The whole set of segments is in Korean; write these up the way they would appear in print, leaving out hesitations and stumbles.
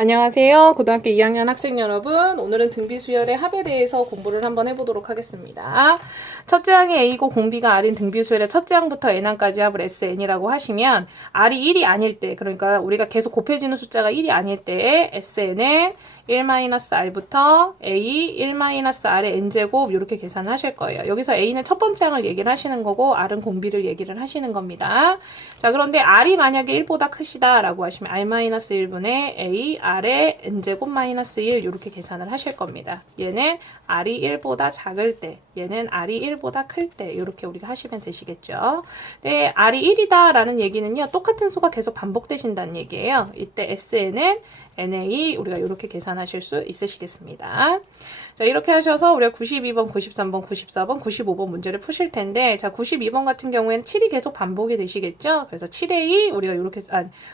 안녕하세요. 고등학교 2학년 학생 여러분. 오늘은 등비수열의 합에 대해서 공부를 한번 해보도록 하겠습니다. 첫째 항이 A고 공비가 R인 등비수열의 첫째 항부터 N항까지 합을 SN이라고 하시면 R이 1이 아닐 때, 그러니까 우리가 계속 곱해지는 숫자가 1이 아닐 때에 SN은 1-R부터 A 1-R의 N제곱 이렇게 계산을 하실 거예요. 여기서 A는 첫 번째 항을 얘기를 하시는 거고 R은 공비를 얘기를 하시는 겁니다. 자, 그런데 R이 만약에 1보다 크시다 라고 하시면 R-1분의 A R의 N제곱 마이너스 1 이렇게 계산을 하실 겁니다. 얘는 R이 1보다 작을 때, 얘는 R이 1보다 클 때 이렇게 우리가 하시면 되시겠죠. 네, R이 1이다 라는 얘기는요, 똑같은 수가 계속 반복되신다는 얘기예요. 이때 SN은 NA 우리가 이렇게 계산하실 수 있으시겠습니다. 자, 이렇게 하셔서 우리가 92번, 93번, 94번, 95번 문제를 푸실 텐데, 자, 92번 같은 경우에는 7이 계속 반복이 되시겠죠? 그래서 7A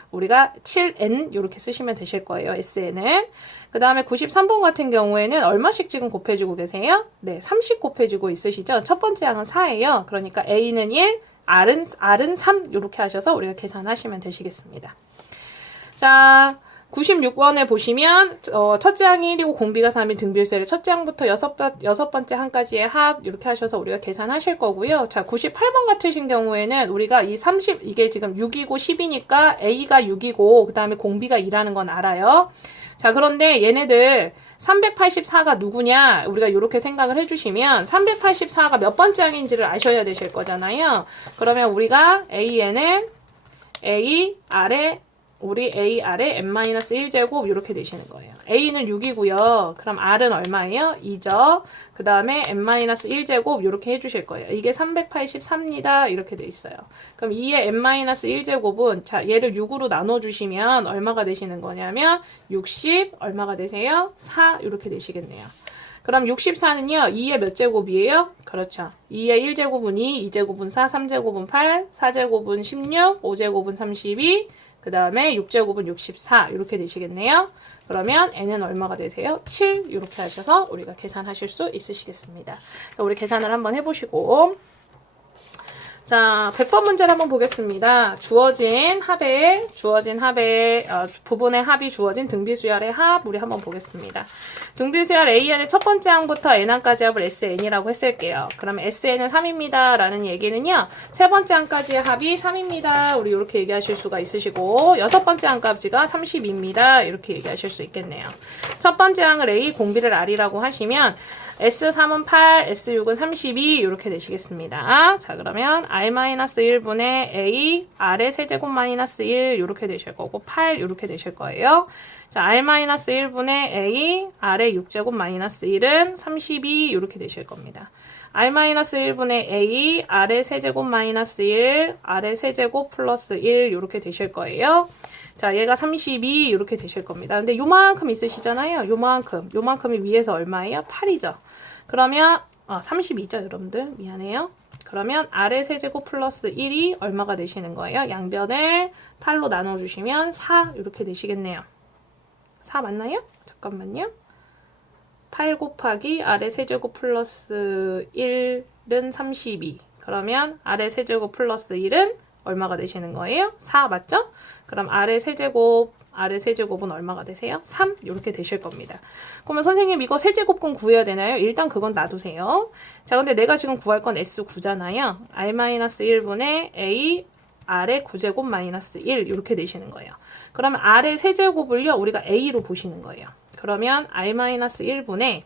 우리가 7N 이렇게 쓰시면 되실 거예요. SN은. 그 다음에 93번 같은 경우에는 얼마씩 지금 곱해주고 계세요? 네, 30 곱해주고 있으시죠? 첫 번째 항은 4예요. 그러니까 A는 1, R은 3 이렇게 하셔서 우리가 계산하시면 되시겠습니다. 자, 96번에 보시면 첫째 항이 1이고 공비가 3인 등비수열의 첫째 항부터 여섯 번째 항까지의 합 이렇게 하셔서 우리가 계산하실 거고요. 자, 98번 같으신 경우에는 우리가 이 30 이게 지금 6이고 10이니까 A가 6이고 그 다음에 공비가 2라는 건 알아요. 자, 그런데 얘네들 384가 누구냐 우리가 이렇게 생각을 해주시면 384가 몇 번째 항인지를 아셔야 되실 거잖아요. 그러면 우리가 AN은 A 아래 우리 A, R의 n-1제곱 이렇게 되시는 거예요. A는 6이고요. 그럼 R은 얼마예요? 2죠. 그 다음에 n-1제곱 이렇게 해주실 거예요. 이게 384입니다. 이렇게 돼 있어요. 그럼 2의 n-1제곱은 자 얘를 6으로 나눠주시면 얼마가 되시는 거냐면 60 얼마가 되세요? 4 이렇게 되시겠네요. 그럼 64는요, 2의 몇 제곱이에요? 그렇죠. 2의 1제곱은 2, 2제곱은 4, 3제곱은 8, 4제곱은 16, 5제곱은 32, 그 다음에 6제곱은 64 이렇게 되시겠네요. 그러면 n은 얼마가 되세요? 7 이렇게 하셔서 우리가 계산하실 수 있으시겠습니다. 자, 우리 계산을 한번 해보시고 자, 100번 문제를 한번 보겠습니다. 주어진 부분의 합이 주어진 등비수열의 합 우리 한번 보겠습니다. 등비수열 AN의 첫 번째 항부터 N항까지 합을 SN이라고 했을게요. 그러면 SN은 3입니다. 라는 얘기는요. 세 번째 항까지의 합이 3입니다. 우리 이렇게 얘기하실 수가 있으시고 여섯 번째 항까지가 30입니다. 이렇게 얘기하실 수 있겠네요. 첫 번째 항을 A, 공비를 R이라고 하시면 S3은 8, S6은 32 이렇게 되시겠습니다. 자, 그러면 R-1분의 A, R의 세제곱 마이너스 1 이렇게 되실 거고 8 이렇게 되실 거예요. 자, R-1분의 A, R의 6제곱 마이너스 1은 32 이렇게 되실 겁니다. R-1분의 A, R의 세제곱 마이너스 1, R의 세제곱 플러스 1 이렇게 되실 거예요. 자, 얘가 32 이렇게 되실 겁니다. 근데 요만큼 있으시잖아요. 요만큼이 위에서 얼마예요? 8이죠. 그러면 32죠, 여러분들. 미안해요. 그러면 R의 세제곱 플러스 1이 얼마가 되시는 거예요? 양변을 8로 나눠주시면 4 이렇게 되시겠네요. 4 맞나요? 잠깐만요. 8 곱하기 R의 세제곱 플러스 1은 32. 그러면 R의 세제곱 플러스 1은 얼마가 되시는 거예요? 4 맞죠? 그럼 R의 세제곱은 얼마가 되세요? 3 이렇게 되실 겁니다. 그러면 선생님 이거 세제곱근 구해야 되나요? 일단 그건 놔두세요. 자, 근데 내가 지금 구할 건 S9잖아요. R-1분의 A R의 9제곱 마이너스 1 이렇게 되시는 거예요. 그러면 R의 세제곱을요 우리가 A로 보시는 거예요. 그러면 R-1분의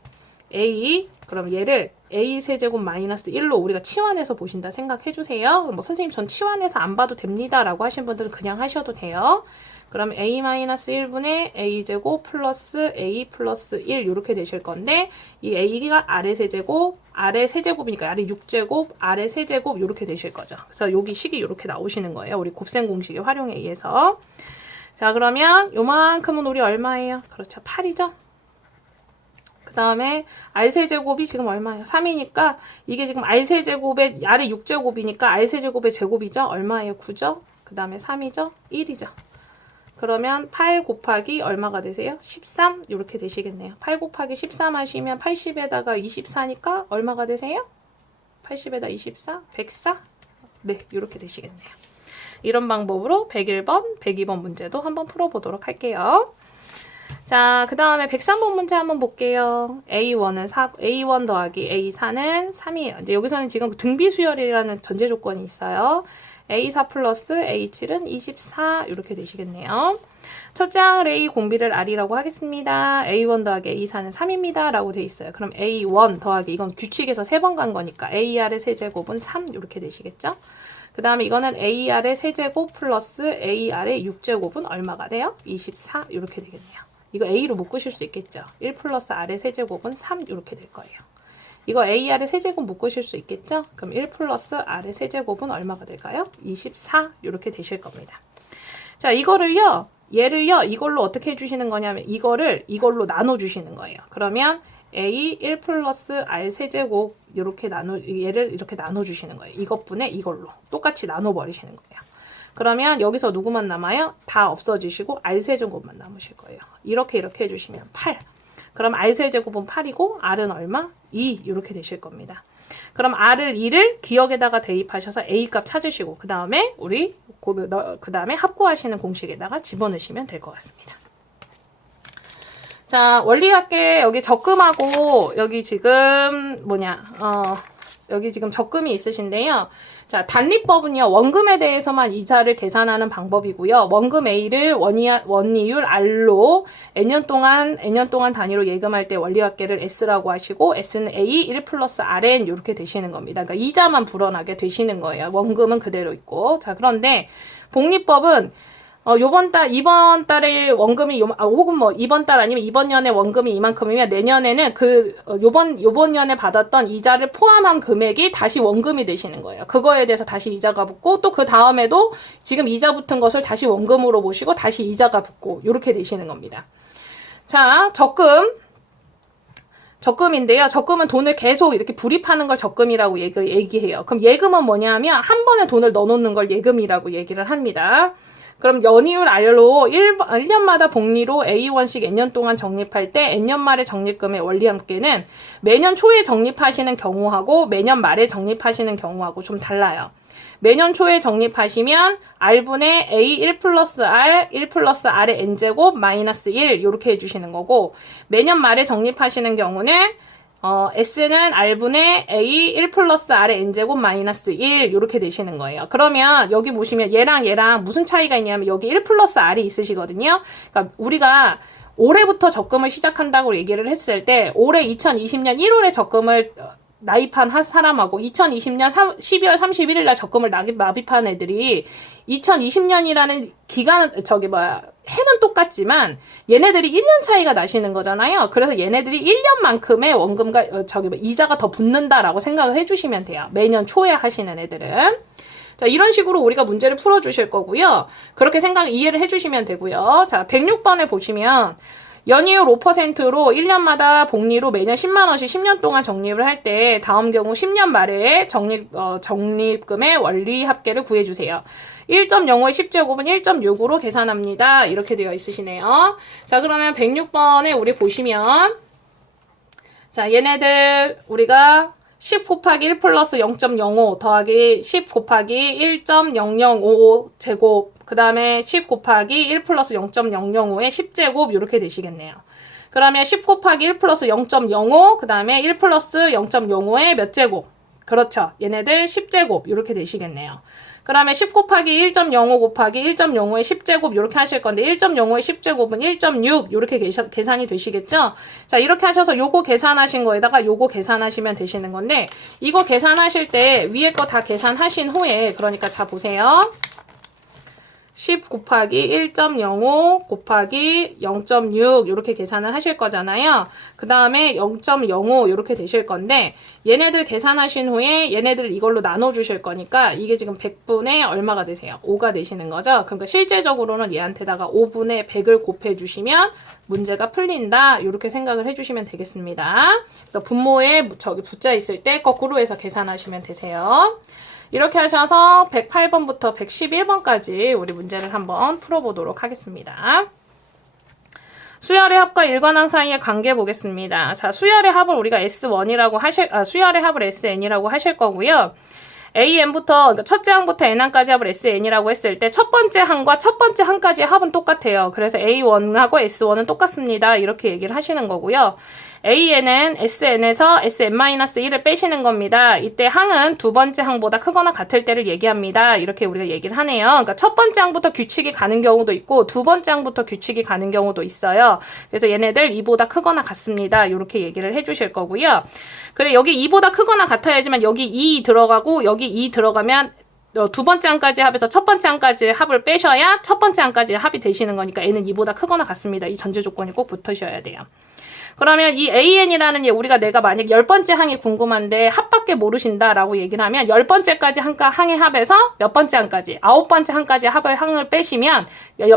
A 그럼 얘를 A 세제곱 마이너스 1로 우리가 치환해서 보신다 생각해주세요. 뭐 선생님 전 치환해서 안 봐도 됩니다 라고 하신 분들은 그냥 하셔도 돼요. 그럼 A-1분의 A제곱 플러스 A 플러스 1 이렇게 되실 건데 이 A가 R의 세제곱이니까 R의 6제곱, R의 세제곱 이렇게 되실 거죠. 그래서 여기 식이 이렇게 나오시는 거예요. 우리 곱셈 공식의 활용에 의해서. 자, 그러면 요만큼은 우리 얼마예요? 그렇죠. 8이죠. 그 다음에 R세제곱이 지금 얼마예요? 3이니까 이게 지금 R세제곱의 R의 6제곱이니까 R세제곱의 제곱이죠? 얼마예요? 9죠? 그 다음에 3이죠? 1이죠. 그러면 8 곱하기 얼마가 되세요? 13 이렇게 되시겠네요. 8 곱하기 13 하시면 80에다가 24니까 얼마가 되세요? 80에다 24? 104? 네, 이렇게 되시겠네요. 이런 방법으로 101번, 102번 문제도 한번 풀어보도록 할게요. 자, 그 다음에 103번 문제 한번 볼게요. A1 더하기 A4는 3이에요. 이제 여기서는 지금 등비 수열이라는 전제 조건이 있어요. A4 플러스 A7은 24 이렇게 되시겠네요. 첫째 항을 A 공비를 R이라고 하겠습니다. A1 더하기 A4는 3입니다. 라고 돼 있어요. 그럼 A1 더하기 이건 규칙에서 3번 간 거니까 AR의 세제곱은 3 이렇게 되시겠죠? 그 다음에 이거는 AR의 세제곱 플러스 AR의 6제곱은 얼마가 돼요? 24 이렇게 되겠네요. 이거 A로 묶으실 수 있겠죠? 1 플러스 R의 세제곱은 3 이렇게 될 거예요. 이거 AR의 세제곱 묶으실 수 있겠죠? 그럼 1 플러스 R의 세제곱은 얼마가 될까요? 24 이렇게 되실 겁니다. 자, 얘를요, 이걸로 어떻게 해주시는 거냐면 이걸로 나눠주시는 거예요. 그러면 A 1 플러스 R 세제곱 얘를 이렇게 나눠주시는 거예요. 이것분의 이걸로 똑같이 나눠버리시는 거예요. 그러면 여기서 누구만 남아요? 다 없어지시고 R 세제곱만 남으실 거예요. 이렇게 해주시면 8. 그럼 R 세제곱은 8이고 R은 얼마? 2 이렇게 되실 겁니다. 그럼 R을 2를 기억에다가 대입하셔서 A 값 찾으시고 그 다음에 그 다음에 합구하시는 공식에다가 집어넣으시면 될 것 같습니다. 자, 원리학계 여기 적금하고 여기 지금 여기 지금 적금이 있으신데요. 자, 단리법은요, 원금에 대해서만 이자를 계산하는 방법이고요. 원금 A를 원이율 R로 N년 동안 단위로 예금할 때 원리합계를 S라고 하시고, S는 A 1 플러스 RN 이렇게 되시는 겁니다. 그러니까 이자만 불어나게 되시는 거예요. 원금은 그대로 있고. 자, 그런데 복리법은 이번 달에 원금이 혹은 이번 달 아니면 이번 년에 원금이 이만큼이면 내년에는 요번 년에 받았던 이자를 포함한 금액이 다시 원금이 되시는 거예요. 그거에 대해서 다시 이자가 붙고 또 그 다음에도 지금 이자 붙은 것을 다시 원금으로 보시고 다시 이자가 붙고 이렇게 되시는 겁니다. 자, 적금인데요. 적금은 돈을 계속 이렇게 불입하는 걸 적금이라고 얘기해요. 그럼 예금은 뭐냐면 한 번에 돈을 넣어놓는 걸 예금이라고 얘기를 합니다. 그럼 연이율 R로 1년마다 복리로 A1씩 N년 동안 적립할 때 N년 말의 적립금의 원리함께는 매년 초에 적립하시는 경우하고 매년 말에 적립하시는 경우하고 좀 달라요. 매년 초에 적립하시면 R분의 A 1 플러스 R, 1 플러스 R의 N제곱 마이너스 1 이렇게 해주시는 거고 매년 말에 적립하시는 경우는 S는 R분의 A 1 플러스 R의 N제곱 마이너스 1 이렇게 되시는 거예요. 그러면 여기 보시면 얘랑 무슨 차이가 있냐면 여기 1 플러스 R이 있으시거든요. 그러니까 우리가 올해부터 적금을 시작한다고 얘기를 했을 때 올해 2020년 1월에 적금을 납입한 사람하고 2020년 12월 31일 날 적금을 납입한 애들이 2020년이라는 해는 똑같지만 얘네들이 1년 차이가 나시는 거잖아요. 그래서 얘네들이 1년만큼의 원금과 이자가 더 붙는다라고 생각을 해주시면 돼요. 매년 초에 하시는 애들은. 자, 이런 식으로 우리가 문제를 풀어주실 거고요. 그렇게 이해를 해주시면 되고요. 자, 106번에 보시면 연이율 5%로 1년마다 복리로 매년 10만원씩 10년 동안 적립을 할 때 다음 경우 10년 말에 적립금의 원리 합계를 구해주세요. 1.05의 10제곱은 1.6으로 계산합니다. 이렇게 되어 있으시네요. 자, 그러면 106번에 우리 보시면 자, 얘네들 우리가 10 곱하기 1 플러스 0.05 더하기 10 곱하기 1.005 제곱 그 다음에 10 곱하기 1 플러스 0.005의 10제곱 이렇게 되시겠네요. 그러면 10 곱하기 1 플러스 0.05 그 다음에 1 플러스 0.05의 몇 제곱 그렇죠. 얘네들 10제곱 이렇게 되시겠네요. 그러면 10 곱하기 1.05 곱하기 1.05의 10제곱 이렇게 하실 건데 1.05의 10제곱은 1.6 이렇게 계산이 되시겠죠? 자, 이렇게 하셔서 요거 계산하신 거에다가 요거 계산하시면 되시는 건데 이거 계산하실 때 위에 거 다 계산하신 후에 그러니까 자 보세요. 10 곱하기 1.05 곱하기 0.6 이렇게 계산을 하실 거잖아요. 그 다음에 0.05 이렇게 되실 건데 얘네들 계산하신 후에 얘네들을 이걸로 나눠주실 거니까 이게 지금 100분의 얼마가 되세요? 5가 되시는 거죠. 그러니까 실제적으로는 얘한테다가 5분의 100을 곱해주시면 문제가 풀린다 이렇게 생각을 해주시면 되겠습니다. 그래서 분모에 붙자 있을 때 거꾸로 해서 계산하시면 되세요. 이렇게 하셔서 108번부터 111번까지 우리 문제를 한번 풀어보도록 하겠습니다. 수열의 합과 일관항 사이의 관계 보겠습니다. 자, 수열의 합을 우리가 S1이라고 수열의 합을 SN이라고 하실 거고요. AN부터, 그러니까 첫째 항부터 N항까지 합을 SN이라고 했을 때 첫 번째 항과 첫 번째 항까지의 합은 똑같아요. 그래서 A1하고 S1은 똑같습니다. 이렇게 얘기를 하시는 거고요. AN은 SN에서 SN-1을 빼시는 겁니다. 이때 항은 두 번째 항보다 크거나 같을 때를 얘기합니다. 이렇게 우리가 얘기를 하네요. 그러니까 첫 번째 항부터 규칙이 가는 경우도 있고 두 번째 항부터 규칙이 가는 경우도 있어요. 그래서 얘네들 2보다 크거나 같습니다. 이렇게 얘기를 해주실 거고요. 그래 여기 2보다 크거나 같아야지만 여기 2 들어가고 여기 2 들어가면 두 번째 항까지 합에서 첫 번째 항까지 합을 빼셔야 첫 번째 항까지 합이 되시는 거니까 N은 2보다 크거나 같습니다. 이 전제 조건이 꼭 붙으셔야 돼요. 그러면 이 AN이라는 우리가 내가 만약 10번째 항이 궁금한데 합밖에 모르신다라고 얘기를 하면 10번째까지 항의 합에서 몇 번째 항까지 9번째 항까지 항을 빼시면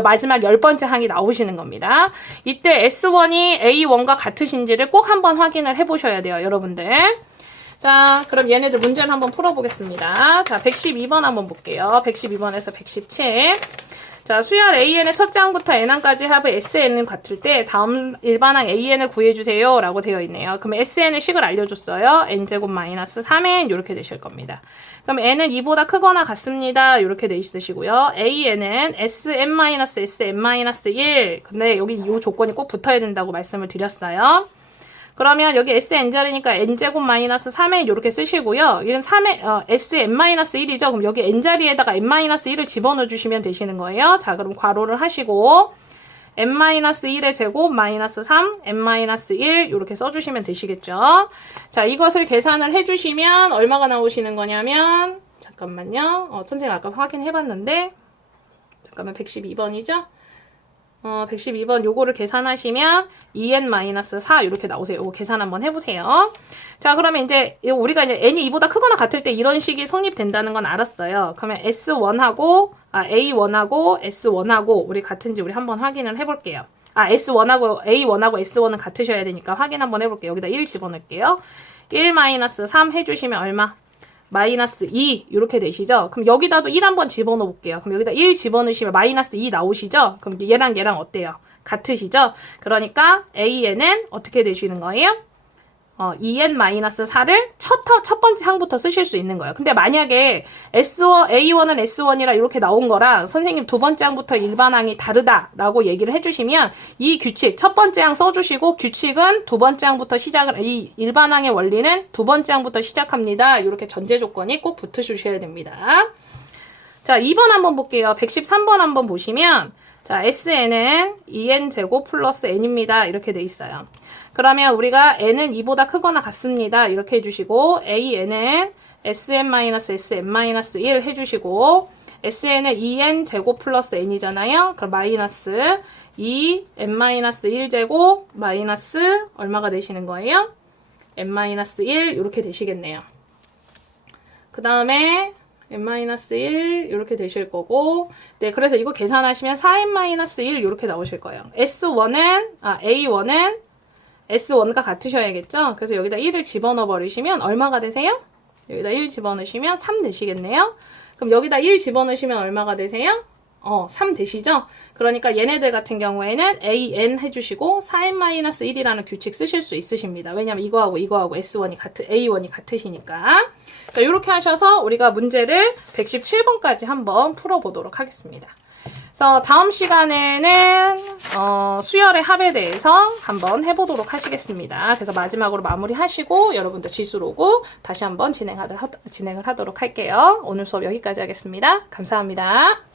마지막 10번째 항이 나오시는 겁니다. 이때 S1이 A1과 같으신지를 꼭 한번 확인을 해보셔야 돼요. 여러분들. 자, 그럼 얘네들 문제를 한번 풀어보겠습니다. 자, 112번 한번 볼게요. 112번에서 117. 자, 수열 AN의 첫째 항부터 N항까지 합의 SN은 같을 때 다음 일반항 AN을 구해주세요 라고 되어 있네요. 그럼 SN의 식을 알려줬어요. N제곱 마이너스 3N 이렇게 되실 겁니다. 그럼 N은 2보다 크거나 같습니다. 이렇게 돼 있으시고요. AN은 SM-SN-1 근데 여기 이 조건이 꼭 붙어야 된다고 말씀을 드렸어요. 그러면 여기 SN자리니까 N제곱 마이너스 3에 이렇게 쓰시고요. 이건 3에, SM-1이죠. 그럼 여기 N자리에다가 N-1을 집어넣어 주시면 되시는 거예요. 자, 그럼 괄호를 하시고, N-1의 제곱 마이너스 3, N-1 이렇게 써주시면 되시겠죠. 자, 이것을 계산을 해주시면 얼마가 나오시는 거냐면, 잠깐만요. 선생님 아까 확인해봤는데, 잠깐만 112번이죠? 112번 요거를 계산하시면 2n-4 이렇게 나오세요. 요거 계산 한번 해보세요. 자, 그러면 이제 우리가 이제 n이 2보다 크거나 같을 때 이런 식이 성립된다는 건 알았어요. 그러면 A1하고 S1하고 우리 같은지 우리 한번 확인을 해볼게요. S1하고 A1하고 S1은 같으셔야 되니까 확인 한번 해볼게요. 여기다 1 집어넣을게요. 1-3 해주시면 얼마? 마이너스 2 이렇게 되시죠? 그럼 여기다도 1 한번 집어넣어 볼게요. 그럼 여기다 1 집어넣으시면 마이너스 2 나오시죠? 그럼 얘랑 어때요? 같으시죠? 그러니까 AN은 어떻게 되시는 거예요? 2n-4를 첫 번째 항부터 쓰실 수 있는 거예요. 근데 만약에 A1은 S1이라 이렇게 나온 거랑 선생님 두 번째 항부터 일반 항이 다르다라고 얘기를 해주시면 이 규칙 첫 번째 항 써주시고 규칙은 두 번째 항부터 이 일반 항의 원리는 두 번째 항부터 시작합니다. 이렇게 전제 조건이 꼭 붙으셔야 됩니다. 자, 2번 한번 볼게요. 113번 한번 보시면 자, SN은 2n제곱 플러스 n입니다. 이렇게 돼 있어요. 그러면 우리가 n은 2보다 크거나 같습니다. 이렇게 해주시고 AN은 SM-SN-1 해주시고 SN은 2n제곱 플러스 n이잖아요. 그럼 마이너스 2n-1제곱 마이너스 얼마가 되시는 거예요? n-1 이렇게 되시겠네요. 그 다음에 n-1 이렇게 되실 거고 네 그래서 이거 계산하시면 4n-1 이렇게 나오실 거예요. A1은 S1과 같으셔야겠죠? 그래서 여기다 1을 집어넣어 버리시면 얼마가 되세요? 여기다 1 집어넣으시면 3 되시겠네요? 그럼 여기다 1 집어넣으시면 얼마가 되세요? 3 되시죠? 그러니까 얘네들 같은 경우에는 AN 해주시고 4n-1이라는 규칙 쓰실 수 있으십니다. 왜냐면 이거하고 A1이 같으시니까. 자, 이렇게 하셔서 우리가 문제를 117번까지 한번 풀어보도록 하겠습니다. 그래서 다음 시간에는 수열의 합에 대해서 한번 해보도록 하시겠습니다. 그래서 마지막으로 마무리하시고 여러분들 지수로 오고 다시 한번 진행을 하도록 할게요. 오늘 수업 여기까지 하겠습니다. 감사합니다.